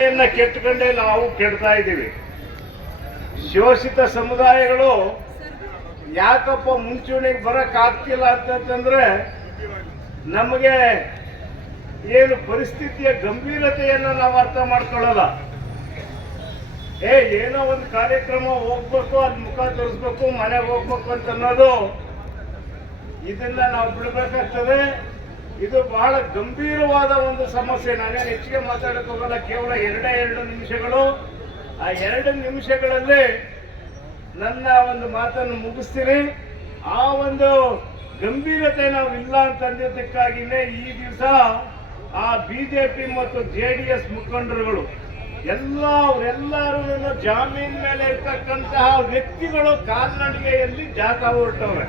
ಕೆಟ್ಟಕೊಂಡೇ ನಾವು ಕೆಡ್ತಾ ಇದ್ದೀವಿ. ಶೋಷಿತ ಸಮುದಾಯಗಳು ಯಾಕಪ್ಪ ಮುಂಚೂಣಿಗೆ ಬರಕ್ ಆಗ್ತಿಲ್ಲ ಅಂತಂದ್ರೆ ನಮಗೆ ಏನು ಪರಿಸ್ಥಿತಿಯ ಗಂಭೀರತೆಯನ್ನು ನಾವು ಅರ್ಥ ಮಾಡ್ಕೊಳ್ಳಲ್ಲ. ಏನೋ ಒಂದು ಕಾರ್ಯಕ್ರಮ ಹೋಗ್ಬೇಕು, ಅದ್ ಮುಖ ತೋರಿಸ್ಬೇಕು, ಮನೆಗೆ ಹೋಗ್ಬೇಕು ಅಂತ ಅನ್ನೋದು ಇದನ್ನ ನಾವು ಬಿಡಬೇಕಾಗ್ತದೆ. ಇದು ಬಹಳ ಗಂಭೀರವಾದ ಒಂದು ಸಮಸ್ಯೆ. ನಾನೇನು ಹೆಚ್ಚಿಗೆ ಮಾತಾಡಕ್ ಹೋಗಲ್ಲ, ಕೇವಲ ಎರಡು ನಿಮಿಷಗಳು. ಆ 2 ನಿಮಿಷಗಳಲ್ಲಿ ನನ್ನ ಒಂದು ಮಾತನ್ನು ಮುಗಿಸ್ತೀನಿ. ಆ ಒಂದು ಗಂಭೀರತೆ ನಾವು ಇಲ್ಲ ಅಂತಂದಿದ್ದಕ್ಕಾಗಿನೇ ಈ ದಿವಸ ಆ ಬಿಜೆಪಿ ಮತ್ತು JDS ಮುಖಂಡರುಗಳು ಅವರೆಲ್ಲರೂ ಜಾಮೀನ್ ಮೇಲೆ ಇರ್ತಕ್ಕಂತಹ ವ್ಯಕ್ತಿಗಳು ಕಾಲ್ನಡಿಗೆಯಲ್ಲಿ ಜಾಥಾ ಹೊರಟವ್ರೆ.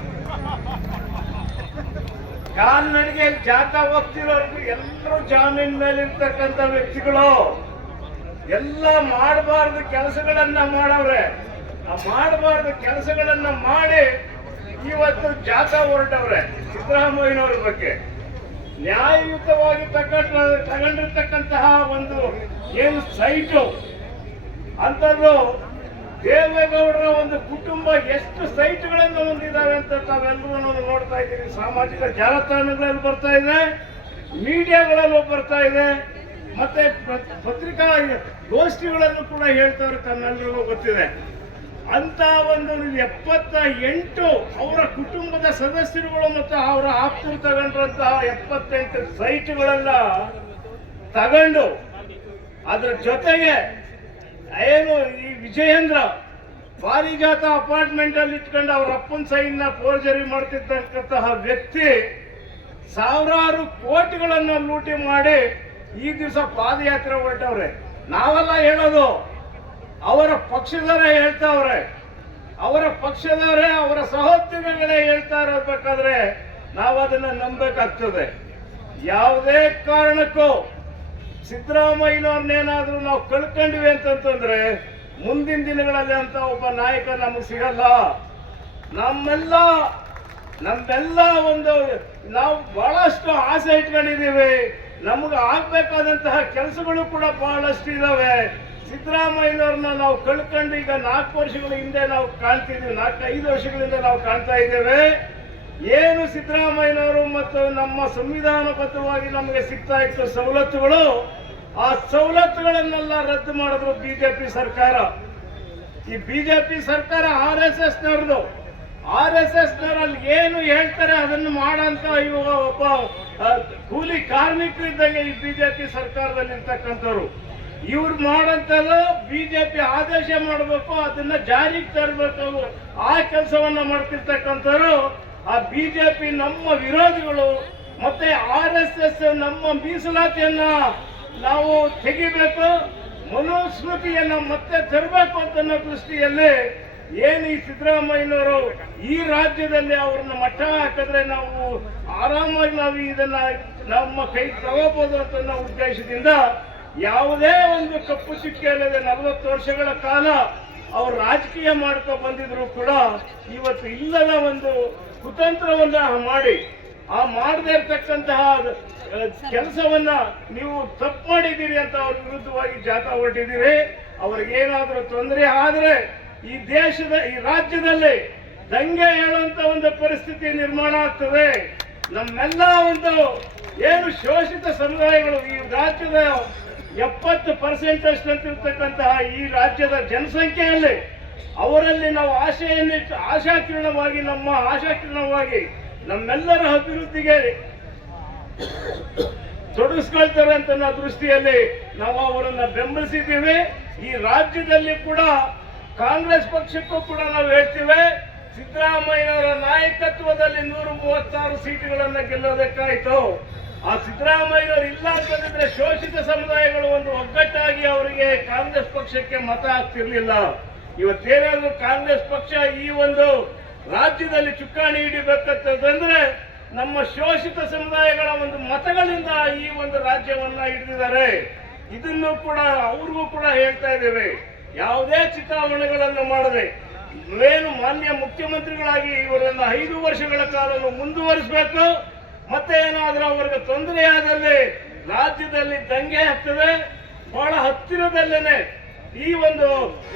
ಕಾಲ್ನಡಿಗೆಯಲ್ಲಿ ಜಾಥಾ ಹೋಗ್ತಿರೋರ್ಗು ಎಲ್ಲರೂ ಜಾಮೀನ್ ಮೇಲೆ ಇರ್ತಕ್ಕಂಥ ವ್ಯಕ್ತಿಗಳು ಎಲ್ಲ ಮಾಡಬಾರ್ದು ಕೆಲಸಗಳನ್ನ ಮಾಡವ್ರೆ. ಆ ಮಾಡಬಾರ್ದು ಕೆಲಸಗಳನ್ನ ಮಾಡಿ ಇವತ್ತು ಜಾಥಾ ಹೊರಟವ್ರೆ. ಸಿದ್ದರಾಮಯ್ಯನವ್ರ ಬಗ್ಗೆ ನ್ಯಾಯಯುತವಾಗಿ ತಗೊಂಡಿರ್ತಕ್ಕಂತಹ ಒಂದು ಏನು ಸೈಟು ಅಂತಂದ್ರು, ದೇವೇಗೌಡರ ಒಂದು ಕುಟುಂಬ ಎಷ್ಟು ಸೈಟ್ಗಳನ್ನು ಹೊಂದಿದ್ದಾರೆ ಅಂತ ತಾವೆಲ್ಲರೂ ನೋಡ್ತಾ ಇದ್ದೀವಿ. ಸಾಮಾಜಿಕ ಜಾಲತಾಣಗಳಲ್ಲಿ ಬರ್ತಾ ಇದೆ, ಮೀಡಿಯಾಗಳಲ್ಲೂ ಬರ್ತಾ ಇದೆ, ಮತ್ತೆ ಪತ್ರಿಕಾ ಗೋಷ್ಠಿಗಳಲ್ಲೂ ಕೂಡ ಹೇಳ್ತಾರೆ, ತಮ್ಮೆಲ್ಲರಿಗೂ ಗೊತ್ತಿದೆ. ಅಂತ ಒಂದು 78 ಅವರ ಕುಟುಂಬದ ಸದಸ್ಯರುಗಳು ಮತ್ತು ಅವರ ಆಪ್ತರು ತಗೊಂಡ್ರಂತಹ 78 ಸೈಟ್ಗಳೆಲ್ಲ ತಗೊಂಡು ಅದರ ಜೊತೆಗೆ ಏನು ಈ ವಿಜಯೇಂದ್ರ ಪಾರಿಜಾತ ಅಪಾರ್ಟ್ಮೆಂಟ್ ಅಲ್ಲಿ ಇಟ್ಕೊಂಡು ಅವ್ರ ಅಪ್ಪನ ಸೈನ್ನ ಫೋರ್ಜರಿ ಮಾಡ್ತಿರ್ತಕ್ಕಂತಹ ವ್ಯಕ್ತಿ ಸಾವಿರಾರು ಕೋಟಿಗಳನ್ನು ಲೂಟಿ ಮಾಡಿ ಈ ದಿವಸ ಪಾದಯಾತ್ರೆ ಹೊರಟವ್ರೆ. ನಾವೆಲ್ಲ ಹೇಳೋದು, ಅವರ ಪಕ್ಷದವರೇ ಹೇಳ್ತಾವ್ರೆ, ಅವರ ಪಕ್ಷದವರೇ ಅವರ ಸಹೋದ್ಯೋಗಿಗಳೇ ಹೇಳ್ತಾ ಇರಬೇಕಾದ್ರೆ ನಾವು ಅದನ್ನ ನಂಬಬೇಕಾಗ್ತದೆ. ಯಾವುದೇ ಕಾರಣಕ್ಕೂ ಸಿದ್ದರಾಮಯ್ಯನವ್ರನ್ನೇನಾದ್ರೂ ನಾವು ಕಳ್ಕೊಂಡಿವಿ ಅಂತಂತಂದ್ರೆ ಮುಂದಿನ ದಿನಗಳಲ್ಲಿ ಅಂತ ಒಬ್ಬ ನಾಯಕ ನಮಗೆ ಸಿಗಲ್ಲ. ನಮ್ಮೆಲ್ಲ ಒಂದು ನಾವು ಬಹಳಷ್ಟು ಆಸೆ ಇಟ್ಕೊಂಡಿದ್ದೀವಿ. ನಮಗೆ ಆಗ್ಬೇಕಾದಂತಹ ಕೆಲಸಗಳು ಕೂಡ ಬಹಳಷ್ಟು ಇದಾವೆ. ಸಿದ್ದರಾಮಯ್ಯನವ್ರನ್ನ ನಾವು ಕಳ್ಕೊಂಡು ಈಗ 4 ವರ್ಷಗಳ ಹಿಂದೆ ನಾವು ಕಾಣ್ತಿದ್ದೀವಿ, 4-5 ವರ್ಷಗಳಿಂದ ನಾವು ಕಾಣ್ತಾ ಇದ್ದೇವೆ. ಏನು ಸಿದ್ದರಾಮಯ್ಯನವರು ಮತ್ತು ನಮ್ಮ ಸಂವಿಧಾನಬದ್ಧವಾಗಿ ನಮಗೆ ಸಿಗ್ತಾ ಇತ್ತು ಸವಲತ್ತುಗಳು, ಆ ಸವಲತ್ತುಗಳನ್ನೆಲ್ಲ ರದ್ದು ಮಾಡಿದ್ರು ಬಿಜೆಪಿ ಸರ್ಕಾರ. ಈ ಬಿಜೆಪಿ ಸರ್ಕಾರ RSS ನವರದು. RSS ನವರಲ್ಲಿ ಏನು ಹೇಳ್ತಾರೆ ಅದನ್ನು ಮಾಡಂತ ಇವಾಗ ಒಬ್ಬ ಕೂಲಿ ಕಾರ್ಮಿಕರಿದ್ದಂಗೆ ಈ ಬಿಜೆಪಿ ಸರ್ಕಾರದಲ್ಲಿ ಇರ್ತಕ್ಕಂಥವ್ರು. ಇವ್ರು ಮಾಡಂತದ್ದು ಬಿಜೆಪಿ ಆದೇಶ ಮಾಡಬೇಕು, ಅದನ್ನ ಜಾರಿಗೆ ತರಬೇಕು, ಆ ಕೆಲಸವನ್ನ ಮಾಡ್ತಿರ್ತಕ್ಕಂಥವ್ರು ಆ ಬಿಜೆಪಿ ನಮ್ಮ ವಿರೋಧಿಗಳು. ಮತ್ತೆ RSS ನಮ್ಮ ಮೀಸಲಾತಿಯನ್ನ ನಾವು ತೆಗಿಬೇಕು, ಮನುಸ್ಮೃತಿಯನ್ನ ಮತ್ತೆ ತರಬೇಕು ಅಂತ ಅನ್ನೋ ದೃಷ್ಟಿಯಲ್ಲಿ ಏನು ಈ ಸಿದ್ದರಾಮಯ್ಯನವರು ಈ ರಾಜ್ಯದಲ್ಲಿ ಅವ್ರನ್ನ ಮಟ್ಟ ಹಾಕಿದ್ರೆ ನಾವು ಆರಾಮಾಗಿ ನಾವು ಇದನ್ನ ನಮ್ಮ ಕೈ ತಗೋಬಹುದು ಅಂತ ಅನ್ನೋ ಉದ್ದೇಶದಿಂದ ಯಾವುದೇ ಒಂದು ಕಪ್ಪು ಚುಕ್ಕೆ ಅಲ್ಲದೆ 40 ವರ್ಷಗಳ ಕಾಲ ಅವರು ರಾಜಕೀಯ ಮಾಡ್ತಾ ಬಂದಿದ್ರು ಕೂಡ ಇವತ್ತು ಇಲ್ಲದ ಒಂದು ಕುತಂತ್ರವನ್ನ ಮಾಡಿ ಆ ಮಾಡದೇ ಇರ್ತಕ್ಕಂತಹ ಕೆಲಸವನ್ನ ನೀವು ತಪ್ಪು ಮಾಡಿದ್ದೀರಿ ಅಂತ ಅವ್ರ ವಿರುದ್ಧವಾಗಿ ಜಾಥಾ ಹೊರಟಿದ್ದೀರಿ. ಅವ್ರಿಗೇನಾದ್ರೂ ತೊಂದರೆ ಆದ್ರೆ ಈ ರಾಜ್ಯದಲ್ಲಿ ದಂಗೆ ಹೇಳುವಂತ ಒಂದು ಪರಿಸ್ಥಿತಿ ನಿರ್ಮಾಣ ಆಗ್ತದೆ. ನಮ್ಮೆಲ್ಲ ಒಂದು ಏನು ಶೋಷಿತ ಸಮುದಾಯಗಳು ಈ ರಾಜ್ಯದ 70% ಅಷ್ಟಂತಿರ್ತಕ್ಕಂತಹ ಈ ರಾಜ್ಯದ ಜನಸಂಖ್ಯೆಯಲ್ಲಿ ಅವರಲ್ಲಿ ನಾವು ಆಶಾಕಿರಣವಾಗಿ ನಮ್ಮೆಲ್ಲರ ಅಭಿವೃದ್ಧಿಗೆ ತೊಡಗಿಸ್ಕೊಳ್ತಾರೆ ಅಂತ ದೃಷ್ಟಿಯಲ್ಲಿ ನಾವು ಅವರನ್ನ ಬೆಂಬಲಿಸಿದ್ದೀವಿ. ಈ ರಾಜ್ಯದಲ್ಲಿ ಕೂಡ ಕಾಂಗ್ರೆಸ್ ಪಕ್ಷಕ್ಕೂ ಕೂಡ ನಾವು ಹೇಳ್ತೀವಿ, ಸಿದ್ದರಾಮಯ್ಯನವರ ನಾಯಕತ್ವದಲ್ಲಿ 136 ಸೀಟುಗಳನ್ನು ಗೆಲ್ಲೋದಕ್ಕಾಯ್ತು. ಆ ಸಿದ್ದರಾಮಯ್ಯನವರು ಇಲ್ಲ ಅಂತಂದಿದ್ರೆ ಶೋಷಿತ ಸಮುದಾಯಗಳು ಒಂದು ಒಗ್ಗಟ್ಟಾಗಿ ಅವರಿಗೆ ಕಾಂಗ್ರೆಸ್ ಪಕ್ಷಕ್ಕೆ ಮತ ಹಾಕ್ತಿರ್ಲಿಲ್ಲ. ಇವತ್ತೇನಾದ್ರೂ ಕಾಂಗ್ರೆಸ್ ಪಕ್ಷ ಈ ಒಂದು ರಾಜ್ಯದಲ್ಲಿ ಚುಕ್ಕಾಣಿ ಹಿಡಿಬೇಕಂತಂದ್ರೆ ನಮ್ಮ ಶೋಷಿತ ಸಮುದಾಯಗಳ ಒಂದು ಮತಗಳಿಂದ ಈ ಒಂದು ರಾಜ್ಯವನ್ನ ಹಿಡಿದಿದ್ದಾರೆ. ಇದನ್ನು ಕೂಡ ಅವ್ರಿಗೂ ಕೂಡ ಹೇಳ್ತಾ ಇದ್ದೇವೆ, ಯಾವುದೇ ಚಿತಾವಣೆಗಳನ್ನು ಮಾಡದೆ ಏನು ಮಾನ್ಯ ಮುಖ್ಯಮಂತ್ರಿಗಳಾಗಿ ಇವರನ್ನ 5 ವರ್ಷಗಳ ಕಾಲ ಮುಂದುವರಿಸಬೇಕು. ಮತ್ತೆ ಏನಾದ್ರೂ ಅವರಿಗೆ ತೊಂದರೆ ಆದಲ್ಲಿ ರಾಜ್ಯದಲ್ಲಿ ದಂಗೆ ಆಗ್ತದೆ, ಬಹಳ ಹತ್ತಿರದಲ್ಲೇನೆ ಈ ಒಂದು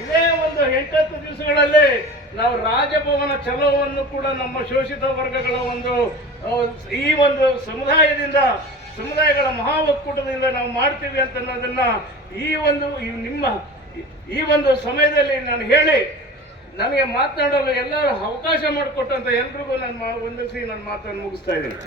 ಇದೇ ಒಂದು 8-10 ದಿವಸಗಳಲ್ಲಿ ನಾವು ರಾಜಭವನ ಚಲೋವನ್ನು ಕೂಡ ನಮ್ಮ ಶೋಷಿತ ವರ್ಗಗಳ ಒಂದು ಈ ಒಂದು ಸಮುದಾಯಗಳ ಮಹಾ ಒಕ್ಕೂಟದಿಂದ ನಾವು ಮಾಡ್ತೀವಿ ಅಂತ ಅನ್ನೋದನ್ನ ನಿಮ್ಮ ಈ ಒಂದು ಸಮಯದಲ್ಲಿ ನಾನು ಹೇಳಿ ನನಗೆ ಮಾತನಾಡಲು ಎಲ್ಲರೂ ಅವಕಾಶ ಮಾಡಿಕೊಟ್ಟಂತ ಎಲ್ರಿಗೂ ನಾನು ವಂದಿಸಿ ನನ್ನ ಮಾತನ್ನು ಮುಗಿಸ್ತಾ ಇದ್ದೀನಿ.